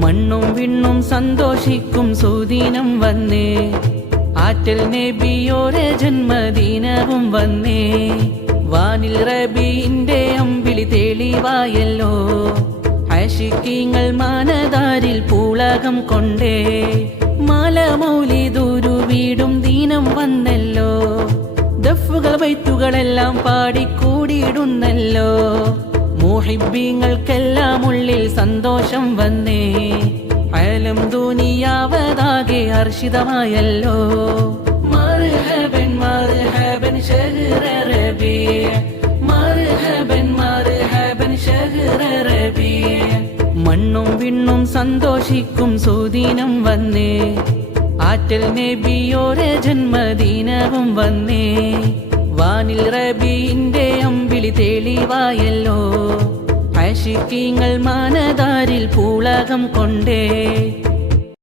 മണ്ണും വിണ്ണും സന്തോഷിക്കും സുദിനം വന്നേ, ആറ്റൽ നബിയോരെ ജന്മദിനവും വന്നേ. വാനിൽ റബീന്റെ അമ്പിളി തെളിവായല്ലോ, ആശിക്കീങ്ങൾ മാനദാരിൽ പൂളകം കൊണ്ടേ. മാല മൗലിദുരു വീടും ദീനം വന്നല്ലോ, ദഫുകൾ ബൈത്തുകളെല്ലാം പാടിക്കൂടിയിടുന്നല്ലോ. മുഹിബ്ബീങ്ങൾക്കെല്ലാം ഉള്ളിൽ സന്തോഷം വന്നേ, ആലം ദുനിയാവതാകെ ഹർഷിതമായല്ലോ. മർഹബൻ മർഹബൻ ശഹ്റ റബീഅ്, മർഹബൻ മർഹബൻ ശഹ്റ റബീഅ്. മണ്ണും വിണ്ണും സന്തോഷിക്കും സുദിനം വന്നേ, ആറ്റൽ നബിയോരെ ജന്മദിനവും വന്നേ. വാനിൽ റബീന്റെ അമ്പിളി തെളിവായല്ലോ, ആശിക്കീങ്ങൾ മാനദാരിൽ പൂളകം കൊണ്ടേ.